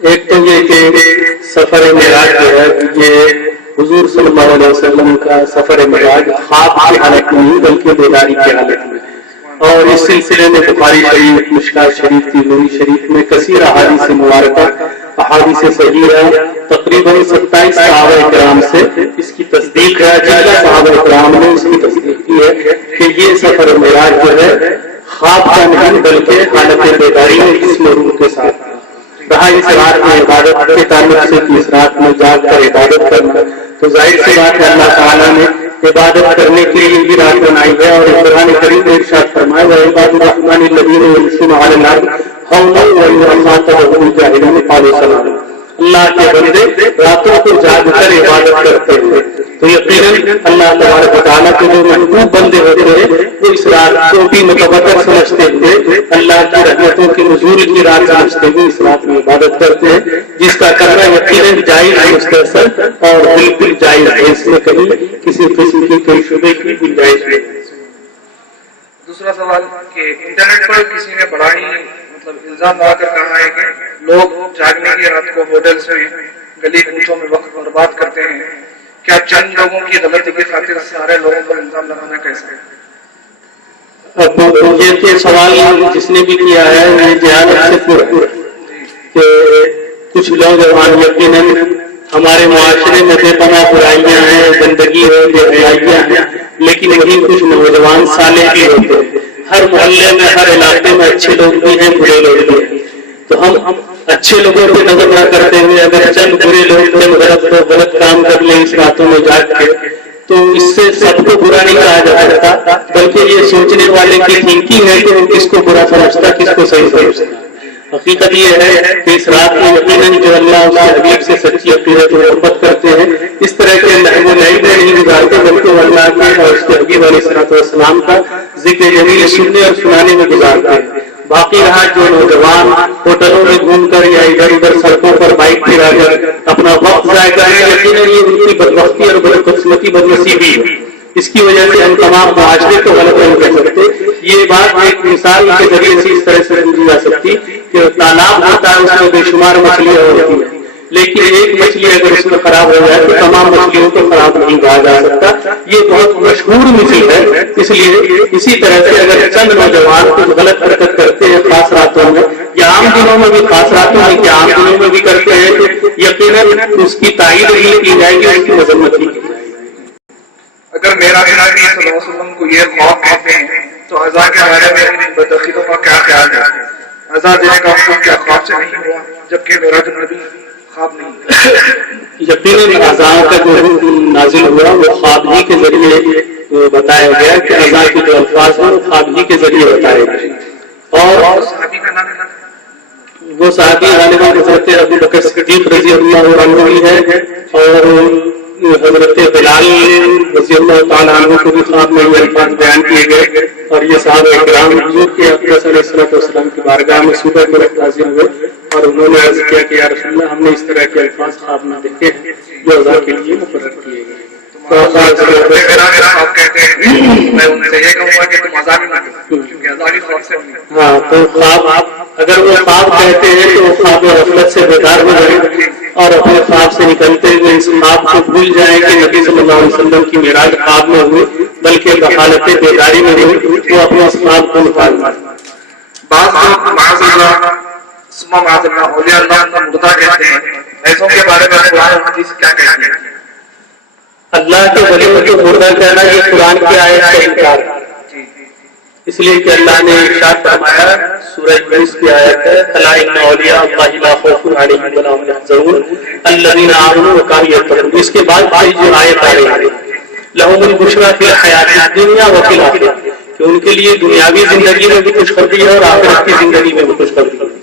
ایک تو یہ کہ سفر معراج جو ہے یہ حضور صلی اللہ علیہ وسلم کا سفر معراج خواب کی حالت میں نہیں بلکہ بیداری کی حالت میں، اور اس سلسلے میں بخاری شریف، مشکات شریف، ترمذی شریف میں کثیر احادیث مبارکہ، احادیث صحیحہ تقریباً 27 صحابہ کرام سے اس کی تصدیق ہے، جن صحابہ کرام نے اس کی تصدیق کی ہے کہ یہ سفر معراج جو ہے خواب کا نہیں بلکہ حالت بیداری میں جسم و روح کے ساتھ رہا۔ اس رات میں عبادت کے تعلق سے کہ اس رات میں جاگ کر عبادت کرنا، تو ظاہر سی بات ہے اللہ تعالیٰ نے عبادت کرنے کے لیے بھی رات بنائی ہے، اور قرآن کریم میں ارشاد فرمایا وَعِبَادُ الرَّحْمَنِ الَّذِينَ يَمْشُونَ عَلَى الْأَرْضِ هَوْنًا وَإِذَا خَاطَبَهُمُ الْجَاهِلُونَ قَالُوا سَلَامًا۔ اللہ کے بندے راتوں کو جاگ کر عبادت کرتے ہیں، تو یقیناً اللہ تبارک و تعالیٰ کے جو محبوب بندے ہوتے ہیں وہ اس رات کو بھی متبادر سمجھتے ہوئے، اللہ کی رحمتوں کے نزول کی رات سمجھتے ہوئے اس رات میں عبادت کرتے ہیں، جس کا کرنا یقیناً جائز مستحسن اور بالکل جائز ہے، اس میں کہیں کسی قسم کی کوئی شبے کی گنجائش نہیں۔ دوسرا سوال کہ انٹرنیٹ پر کسی نے بڑا ہی الزام لگا کر کہا ہے کہ لوگ جاگنے کی رات کو ہوٹلز میں گلی کوچوں میں وقت برباد کرتے ہیں، کیا چند لوگوں کی غلطی کی خاطر سارے لوگوں پر الزام لگانا کیسا ہے؟ اب یہ تو سوال جس نے بھی کیا ہے یہ جہالت سے پورا کہ کچھ لوگ یقیناً ہمارے معاشرے میں بے پناہ برائیاں ہیں، گندگی ہے، بے حیائیاں ہیں، لیکن وہیں کچھ نوجوان صالح بھی ہوتے ہیں۔ ہر محلے میں، ہر علاقے میں اچھے لوگ بھی ہیں، برے لوگ بھی ہیں، تو ہم اچھے لوگوں پہ نظر نہ کرتے ہوئے اگر چند برے لوگ غلط کام کر لیں اس راتوں میں جاگ کے، تو اس سے سب کو برا نہیں کہا جا سکتا، بلکہ یہ سوچنے والے کی تھنکنگ ہے کہ وہ کس کو برا سمجھتا، کس کو صحیح سمجھتا۔ حقیقت یہ ہے کہ اس رات میں یقیناً جو اللہ اس کے حبیب سے سچی عقیدت و محبت کرتے ہیں اس طرح کے لہو لعب میں نہیں گزارتے، بلکہ وہ اللہ کے اور اس کے حبیب علیہ الصلوۃ والسلام کا ذکر جمیل سننے اور سنانے میں گزارتے ہیں۔ باقی رہا جو نوجوان ہوٹلوں میں گھوم کر یا ادھر ادھر سڑکوں پر بائک گرا کر اپنا وقت ضائع کریں، یقیناً یہ ان کی بدبختی اور بدقسمتی بدنصیبی ہے۔ اس کی وجہ سے ہم تمام معاشرے کو غلط نہیں کہہ سکتے۔ یہ بات ایک مثال کے ذریعے سے اس طرح سے سمجھی جا سکتی کہ تالاب ہوتا ہے، اس میں بے شمار مچھلیاں ہوتی ہیں، لیکن ایک مچھلی اگر اس میں خراب ہو جائے تو تمام مچھلیوں کو خراب نہیں کہا جا سکتا۔ یہ بہت مشہور مثال ہے، اس لیے اسی طرح سے اگر چند نوجوان کچھ غلط حرکت کرتے ہیں خاص راتوں میں یا عام دنوں میں بھی، خاص راتوں میں کیا عام دنوں میں بھی کرتے ہیں، تو یقیناً اس کی تائید نہیں کی جائے گی، اس کی مذمت نہیں کی جائے گی۔ اگر میرا نبی صلی اللہ علیہ وسلم کو یہ خواب کہتے ہیں تو عزا کے بارے میں بدعقیدوں کا کیا خیال ہے؟ عزا دینے کا حکم کیا خواب سے نہیں ہوا جبکہ میرا نبی خواب نہیں؟ یقیناً عزا کا جو نازل ہوا وہ خواب ہی کے ذریعے بتایا گیا کہ عزا کے جو الفاظ ہیں وہ خواب ہی کے ذریعے بتائے گئے، اور صحابی کا نام وہ صحابی غالباً حضرت ابو بکر صدیق رضی اللہ عنہ ہی ہے، اور حضرت بلال رضی اللہ تعالیٰ عنہ کو بھی خواب میں یہ الفاظ بیان کیے گئے، اور یہ صحابہ کرام حضور کے اقدس علیہ الصلوۃ والسلام کی بارگاہ میں صبح کو حاضر ہوئے اور انہوں نے عرض کیا کہ یا رسول اللہ ہم نے اس طرح کے الفاظ خواب میں دیکھے ہیں جو عزا کے لیے مقرر کیے گئے۔ ہاں، تو خواب اگر وہ خواب کہتے ہیں تو وہ خواب غفلت سے بیدار ہو جائیں اور اپنے خواب سے نکلتے ہوئے اس خواب کو بھول جائیں کہ نبی صلی اللہ علیہ وسلم کی معراج خواب میں ہوئی بلکہ بحالت بیداری میں ہوئی، وہ اپنے اس خواب کو نکال پائے۔ بعض لوگ معاذ اللہ اولیاء اللہ کا مردہ کہتے ہیں، ایسوں کے بارے میں قرآن و حدیث کیا کہتے ہیں؟ اللہ کے ولیوں کو مردہ کہنا یہ قرآن کی آیت کا انکار ہے، اس لیے کہ اللہ نے ارشاد فرمایا سورہ یونس کی آیت ہے الا ان اولیاء اللہ لا خوف علیہم ولا هم يحزنون الذین آمنوا وكانوا يتقون۔ اس کے بعد جو آیت آ رہی ہے لهم البشریٰ فی الحیات الدنیا وفی الآخرہ، کہ ان کے لیے دنیاوی زندگی میں بھی خوشخبری ہے اور آخرت کی زندگی میں بھی خوشخبری ہے۔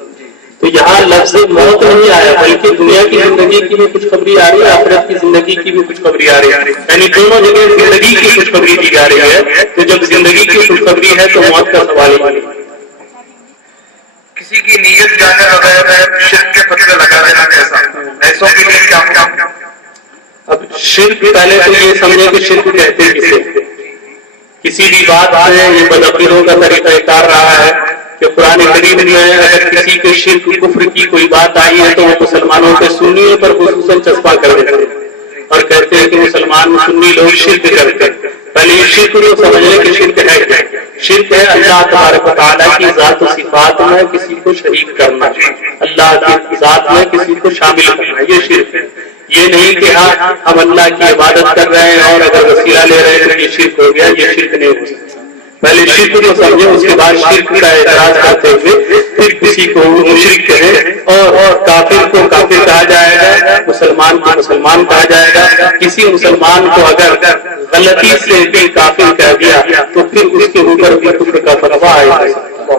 تو یہاں لفظ موت نہیں آیا بلکہ دنیا کی زندگی کی بھی خوشخبری آ رہی ہے، آخرت کی زندگی کی بھی خوشخبری آ رہی ہے، یعنی دونوں جگہ زندگی کی خوشخبری دی جا رہی ہے۔ تو جب زندگی کی خوشخبری ہے تو موت کا سوال ہی نہیں۔ کسی کی نیت جانے بغیر شرک کے فتوے لگا دینا کیسا؟ ایسوں کے لیے کیا حکم؟ اب شرک پہلے تو یہ سمجھے کہ شرک کہتے کسے، کسی بھی بات سے یہ بدعقیدوں کا طریقہ کار رہا ہے کہ قرآن کریم میں اگر کسی کے شرک کفر کی کوئی بات آئی ہے تو وہ مسلمانوں کے سنیوں پر خصوصاً چسپاں کر دیتے ہیں اور کہتے ہیں کہ مسلمان سنی لوگ شرک کرتے ہیں. پہلے یہ شرک کو سمجھ لیں کہ شرک ہے کیا. شرک ہے اللہ تبارک و تعالیٰ کی ذات و صفات میں کسی کو شریک کرنا, اللہ کی ذات میں کسی کو شامل کرنا, یہ شرک ہے. یہ نہیں کہ ہم اللہ کی عبادت کر رہے ہیں اور اگر وسیلہ لے رہے ہیں تو یہ شرک ہو گیا, یہ شرک نہیں ہو سکتا. پہلے شرک کو سمجھے, اس کے بعد شرک کا اعتراض کرتے ہوئے پھر کسی کو مشرک کہیں اور کافر کو کافر کہا جائے گا, مسلمان کو مسلمان کہا جائے گا. کسی مسلمان کو اگر غلطی سے بھی کافر کہہ دیا تو پھر اس کے اوپر بھی کفر کا فتویٰ آئے گا.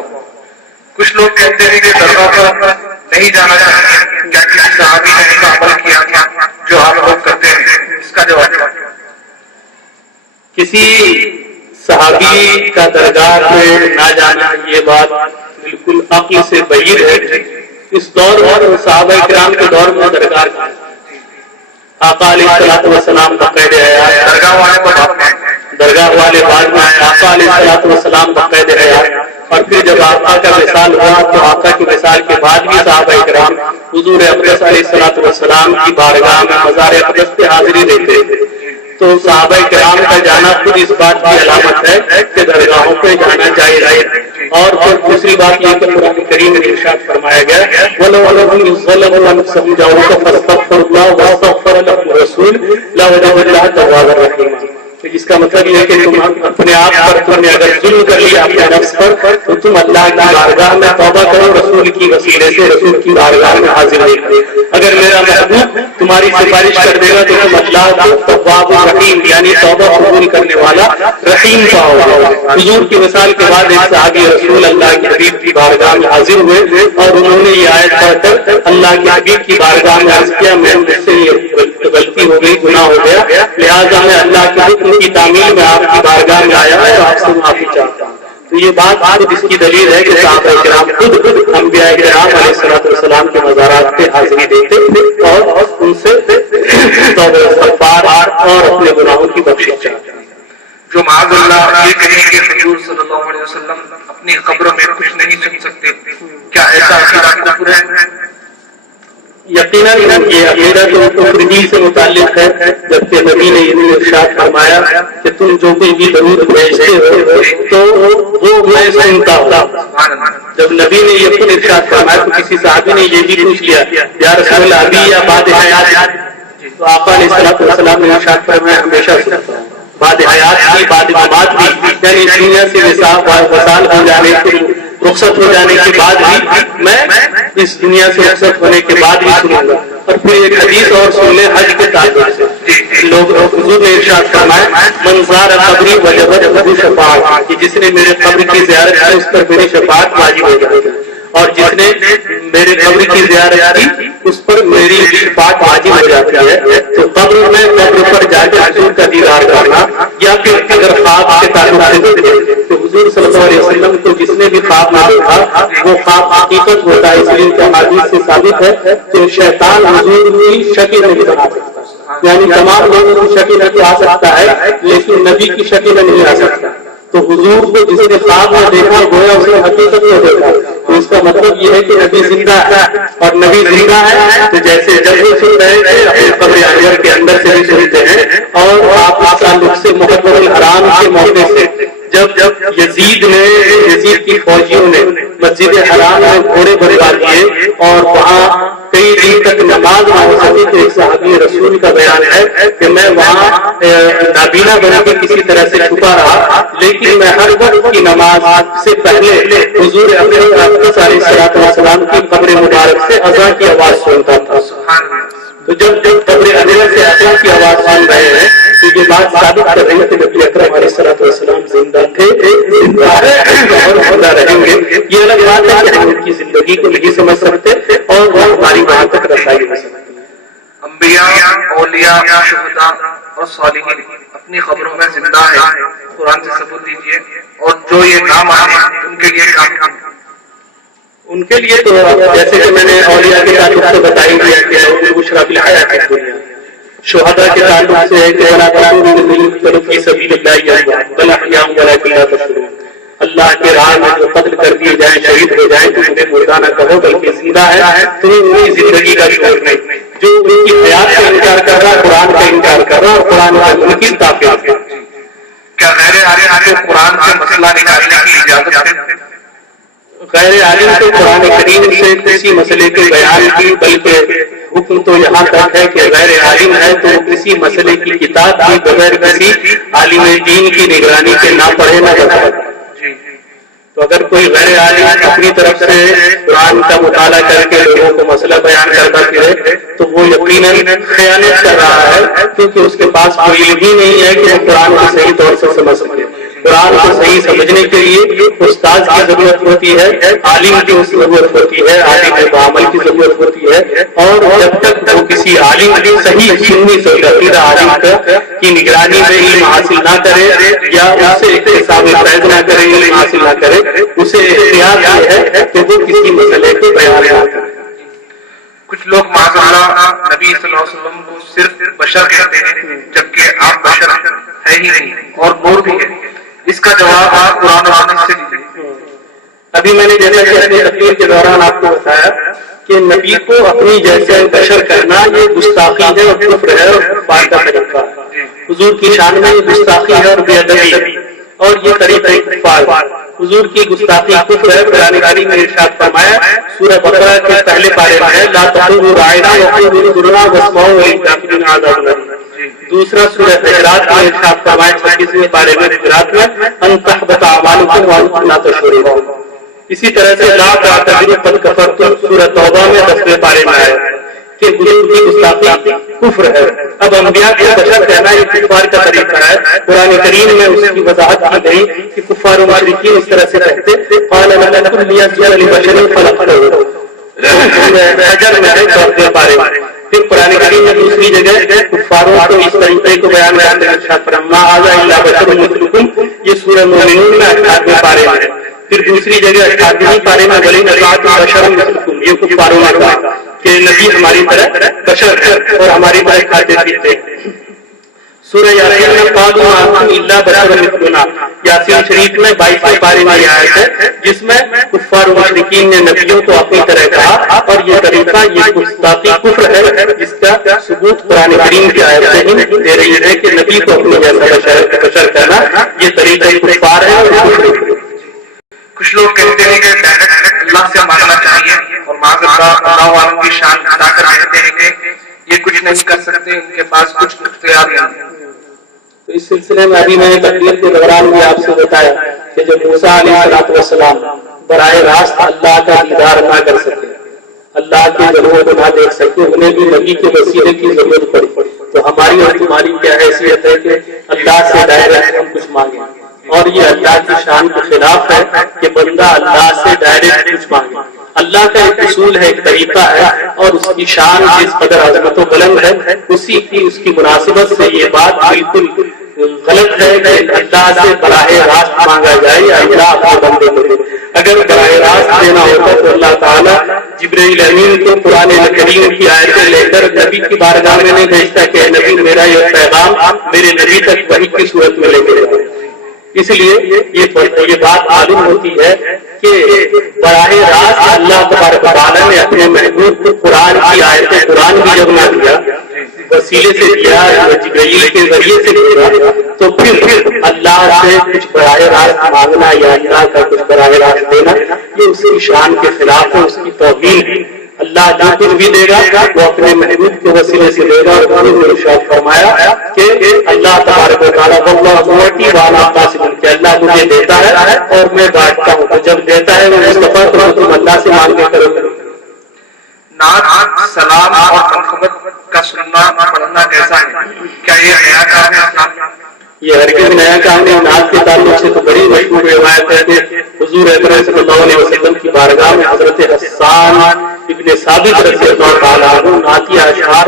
کچھ لوگ کہتے ہیں کہ درگاہ پر نہیں جانا چاہتے, کیا کسی صحابی نے ایسا عمل کیا تھا جو آپ لوگ کرتے ہیں؟ اس کا جواب کیا؟ کسی صحابی کا درگاہ میں نہ جانا یہ بات بالکل عقل سے بعید ہے. اس دور اور صحابہ کرام کے دور میں درگاہ کا آقا علیہ الصلوۃ والسلام باقاعدہ حیات, درگاہ والے بعد میں آئے, آقا علیہ الصلوۃ والسلام باقاعدہ حیات. اور پھر جب آقا کا وصال ہوا تو آقا کے وصال کے بعد بھی صحابہ کرام حضور اقدس علیہ الصلوۃ والسلام کی بارگاہ میں مزار اقدس پہ حاضری دیتے تھے. تو صحابہ کرام کا جانا خود اس بات کی علامت ہے کہ درگاہوں پہ جانا جائز ہے. اور پھر دوسری بات یہ کہ قرآن کریم میں ارشاد فرمایا گیا وَلَوْ أَنَّهُمْ ظَلَمُوا أَنفُسَهُمْ جَاءُوكَ فَاسْتَغْفَرُوا اللَّهَ وَاسْتَغْفَرَ لَهُمُ الرَّسُولُ لَوَجَدُوا اللَّهَ تَوَّابًا رَحِيمًا. جس کا مطلب یہ ہے کہ تم اپنے آپ پر تم نے اگر ظلم کر لیا اپنے نفس پر تو تم اللہ کی بارگاہ میں توبہ کرو, رسول کی وسیلے سے رسول کی بارگاہ میں حاضر ہو کرو. اگر میرا محبوب تمہاری سفارش کر دے گا تو تم اللہ کو تواب رحیم یعنی توبہ قبول کرنے والا رحیم پاؤ گے. حضور کی مثال کے بعد ایک صحابی رسول اللہ کے حبیب کی بارگاہ میں حاضر ہوئے اور انہوں نے یہ آیت پڑھ کر اللہ کے حبیب کی بارگاہ میں عرض کیا میں مجھ سے یہ غلطی ہو گئی, گناہ ہو گیا, لہٰذا میں اللہ کے حکم کی تعمیل میں آپ کی بارگاہ میں آیا اور آپ سے معافی چاہتا ہوں. تو یہ بات آج اس کی دلیل ہے کہ صحابہ کرام خود انبیاء کرام علیہ الصلوۃ والسلام کے مزارات پہ حاضری دیتے اور ان سے توبہ استغفار اور اپنے گناہوں کی بخشش چاہتے ہیں. جو معاذ اللہ یہ کہیں کہ حضور صلی اللہ علیہ وسلم اپنی قبر میں کچھ نہیں سن سکتے, کیا ایسا عقیدہ کفر ہے؟ یقیناً یہ عقیدہ تو کفر سے متعلق ہے, جبکہ نبی نے یہ ارشاد فرمایا کہ تم جو کوئی بھی درود بھیجتے ہو تو وہ میں سنتا ہوں. جب نبی نے یہ خود ارشاد فرمایا تو کسی صحابی نے یہ بھی پوچھ لیا یا رسول اللہ ابھی یا بعد حیات, تو آقا علیہ الصلوۃ والسلام نے ارشاد فرمایا ہمیشہ سنتا ہوں. بعد حیات کی بعد ممات بھی یعنی دنیا سے وصال ہو جانے کے رخصت ہو جانے کے بعد بھی میں اس دنیا سے رخصت ہونے کے بعد بھی سنوں گا. اور پھر ایک حدیث اور سن لیں حج کے تعلق سے, لوگ حضور نے ارشاد فرمایا من زار قبری وجبت له شفاعت, کہ جس نے میرے قبر کی زیارت کی اس پر میری شفاعت واجب ہو جائے گی, اور جس نے میرے قبر کی زیارت کی اس پر میری شفاعت واجب ہو جاتی ہے. تو قبر میں قبر پر جا کے حضور کا دیدار کرنا یا پھر اگر خواب کے تعلق سے دیکھے تو حضور صلی اللہ علیہ وسلم کو جس نے بھی خواب نہ دیکھا وہ خواب حقیقت ہوتا ہے, اس لیے کہ حدیث سے ثابت ہے کہ شیطان حضور کی شکل نہیں بنا سکتا, یعنی تمام لوگوں کی شکل نہیں آ سکتا ہے لیکن نبی کی شکل نہیں آ سکتا. تو حضور کو جس نے خواب میں دیکھا گویا اس نے حقیقت میں دیکھا, تو اس کا مطلب یہ ہے کہ نبی زندہ ہے اور نبی زندہ ہے. تو جیسے جب وہ سن رہے تھے اپنے قبر انور کے اندر سے بھی سنتے ہیں, اور آپ اس تعلق سے محرم الحرام کے موقع سے جب یزید کی فوجیوں نے مسجد حرام میں گھوڑے بھروا دیے اور وہاں کئی دن تک نماز نہ ہو سکی, تو ایک صحابی رسول کا بیان ہے کہ میں وہاں نابینا بن کے کسی طرح سے چھپا رہا, لیکن میں ہر وقت کی نماز سے پہلے حضور اقدس علیہ الصلوۃ والسلام کی قبر مبارک سے اذان کی آواز سنتا تھا. تو جب قبر انور سے اذان کی آواز سن رہے ہیں تو یہ بات ثابت کر رہی ہے کہ نبی اکرم علیہ الصلوۃ والسلام زندہ تھے, زندہ اور زندہ رہیں گے. یہ الگ بات ہے کہ ہم ان کی زندگی کو نہیں سمجھ سکتے اور وہ ہماری وہاں تک رسائی ہو سکتی ہے. انبیاء, اولیاء, شہداء اور صالحین اپنی قبروں میں زندہ ہیں, قرآن سے ثبوت دیجیے, اور جو یہ نام آئے ان کے لیے کام ان کے لیے تو جیسے کہ میں نے اولیاء کے تعلق سے بتائی دیا کہ بشریٰ بالحیاۃ الدنیا, شہداء کے تعلق سے ہے کہ ولا تقولوا لمن يقتل في سبيل الله بل احياء ولكن لا تشعرون. اللہ کے راہ میں جو قتل کر دیے جائیں، شہید ہو جائیں، تو انہیں مردہ نہ کہو بلکہ زندہ ہے، تمہیں انہیں زندگی کا شعور نہیں۔ جو ان کی حیات کا انکار کر رہا ہے، قرآن کا انکار کر رہا ہے، اور قرآن کا منکر کافر ہے۔ کیا غیر عالم کو قرآن سے مسئلہ نکالنے کی اجازت ہے؟ غیر عالم کو قرآن کریم سے کسی مسئلے کے بیان کی، بلکہ حکم تو یہاں تک ہے کہ غیر عالم ہے تو کسی مسئلے کی کتاب بھی بغیر کسی عالم دین کی نگرانی کے نہ پڑھے نہ بتائے۔ تو اگر کوئی غیر عالم اپنی طرف سے قرآن کا مطالعہ کر کے لوگوں کو مسئلہ بیان کرتا پھرے تو وہ یقیناً خیانت کر رہا ہے، کیونکہ اس کے پاس کوئی علم ہی نہیں ہے کہ وہ قرآن کو صحیح طور سے سمجھ سکے۔ قرآن کو صحیح سمجھنے کے لیے استاد کی ضرورت ہوتی ہے، عالم کی ضرورت ہوتی ہے، عالم بعمل کی ضرورت ہوتی ہے، اور جب تک وہ کسی عالم صحیح سنی سعودہ عالم کی نگرانی میں علم حاصل نہ کرے یا اس سے اکتساب فیض نہ کرے، علم حاصل نہ کرے، اسے اختیار یہ ہے کہ وہ کسی مسئلے کو بیان نہ کرے۔ کچھ لوگ معاذ اللہ نبی صلی اللہ علیہ وسلم کو صرف بشر کہتے ہیں، جبکہ آپ بشر ہے ہی نہیں اور نور بھی ہے، اس کا جواب آپ قرآن و سنت سے دیجیے۔ ابھی میں نے جیسا کہ اپنی تقریر کے دوران آپ کو بتایا کہ نبی کو اپنی جیسے بشر کرنا یہ گستاخی ہے اور کفر ہے اور کفار کا طریقہ ہے۔ حضور کی شان میں یہ گستاخی ہے اور بے ادبی ہے، اور یہ طریقہ کفار۔ حضور کی گستاخی کفر ہے۔ قرآن کریم میں ارشاد فرمایا سورہ بقرہ کے پہلے پارے میں، لا تقولوا راعنا وقولوا انظرنا واسمعوا وللكافرين عذاب أليم۔ دوسرا سورہ حجرات میں ارشاد فرمایا 26ویں پارے میں حجرات میں، ان تحبط اعمالكم وانتم لا تشعرون۔ اسی طرح سے لا تعتذروا قد كفرتم سورہ توبہ میں 10ویں پارے میں ہے کہ حضور کی گستاخی کفر ہے۔ اب انبیاء کو بشر کہنا یہ کفار کا طریقہ ہے۔ قرآن کریم میں اس کی وضاحت کی گئی کہ کفار و مشرکین اس طرح سے کہتے قال لم يكن ليسجد لبشر خلقته، حجر میں ہے 14ویں پارے میں۔ پھر قرآن کریم میں دوسری جگہ کفاروں کو اس طریقے کو بیان کرتے ہیں، ارشاد فرمایا ما هذا الا بشر مثلكم، یہ سورہ مومنون میں 18ویں پارے میں ہے۔ پھر دوسری جگہ 18ویں پارے میں ولی نبات بشر مثلكم، یہ کفاروں نے کہا کہ نبی ہماری طرح بشر ہے اور ہماری طرح کھاتے پیتے۔ سورہ یاسین میں قالوا ما انتم الا بشر مثلنا، یاسین شریف میں 22ویں پارے میں یہ آیت ہے جس میں کفار و مشرکین نے نبیوں کو اپنی طرح کہا، اور یہ طریقہ یہ گستاخی کفر ہے جس کا ثبوت قرآن کریم کی آیت سے ہی دے رہی ہے کہ نبی کو اپنی جیسا بشر کہنا یہ طریقہ کفار ہے اور کفر ہے۔ کچھ لوگ کہتے ہیں کہ ڈائریکٹ اللہ سے مانگنا چاہیے، اور معاذ اللہ والوں کی شان بتا کر کہتے ہیں کہ یہ کچھ نہیں کر سکتے، ان کے پاس کچھ اختیار نہیں۔ تو اس سلسلے میں ابھی میں نے تقریر کے دوران بھی آپ سے بتایا کہ جب موسیٰ علیہ السلام براہ راست اللہ کا دیدار نہ کر سکے، اللہ کی جلووں کو نہ دیکھ سکے، انہیں بھی نبی کے وسیلے کی ضرورت پڑی، تو ہماری اور تمہاری کیا حیثیت ہے کہ اللہ سے ڈائریکٹ ہم کچھ مانگیں؟ اور یہ اللہ کی شان کے خلاف ہے کہ بندہ اللہ سے ڈائریکٹ کچھ مانگے۔ اللہ کا ایک اصول ہے، ایک طریقہ ہے، اور اس کی شان جس قدر عظمت و بلند ہے اس کی مناسبت سے یہ بات بالکل غلط ہے کہ اللہ سے براہ راست مانگا جائے یا اللہ اپنے بندے کو دے۔ اگر براہ راست دینا ہوتا تو اللہ تعالیٰ جبرائیل امین کو قرآن کریم کی آیتیں لے کر نبی کی بارگاہ میں نہیں بھیجتا کہ نبی میرا یہ پیغام میرے نبی تک وحی کی صورت میں لے کے جاؤ۔ اس لیے یہ بات معلوم ہوتی ہے کہ براہ راست اللہ تبارک و تعالیٰ نے اپنے محبوب کو قرآن کی آیتیں قرآن بھی جب نہ دیا، وسیلے سے دیا، جبرائیل کے ذریعے سے دیا، تو پھر اللہ سے کچھ براہ راست مانگنا یا اللہ کا کچھ براہ راست دینا یہ اس کی شان کے خلاف ہے، اس کی توہین ہے۔ اللہ جو کچھ بھی دے گا وہ اپنے محبوب کے وسیلے سے دے گا، اور حضور نے ارشاد فرمایا کہ اللہ تبارک و تعالیٰ واللہ موتی وانا قاسم، کہ اللہ مجھے دیتا ہے اور میں بانٹتا ہوں، تو جب دیتا ہے وہ مصطفیٰ تو تم اللہ سے مانگ کے کرو۔ نعت، سلام اور مرحمت کا سننا پڑھنا کیسا ہے؟ کیا یہ نیا کام ہے اسلام میں؟ یہ ہرگز نیا کام ہے۔ نعت کے تعلق سے تو بڑی مشہور روایت ہے کہ حضور اکرم صلی اللہ علیہ وسلم کی بارگاہ میں حضرت حسان ابن ثابت رضی اللہ تعالیٰ عنہ نعتیہ اشعار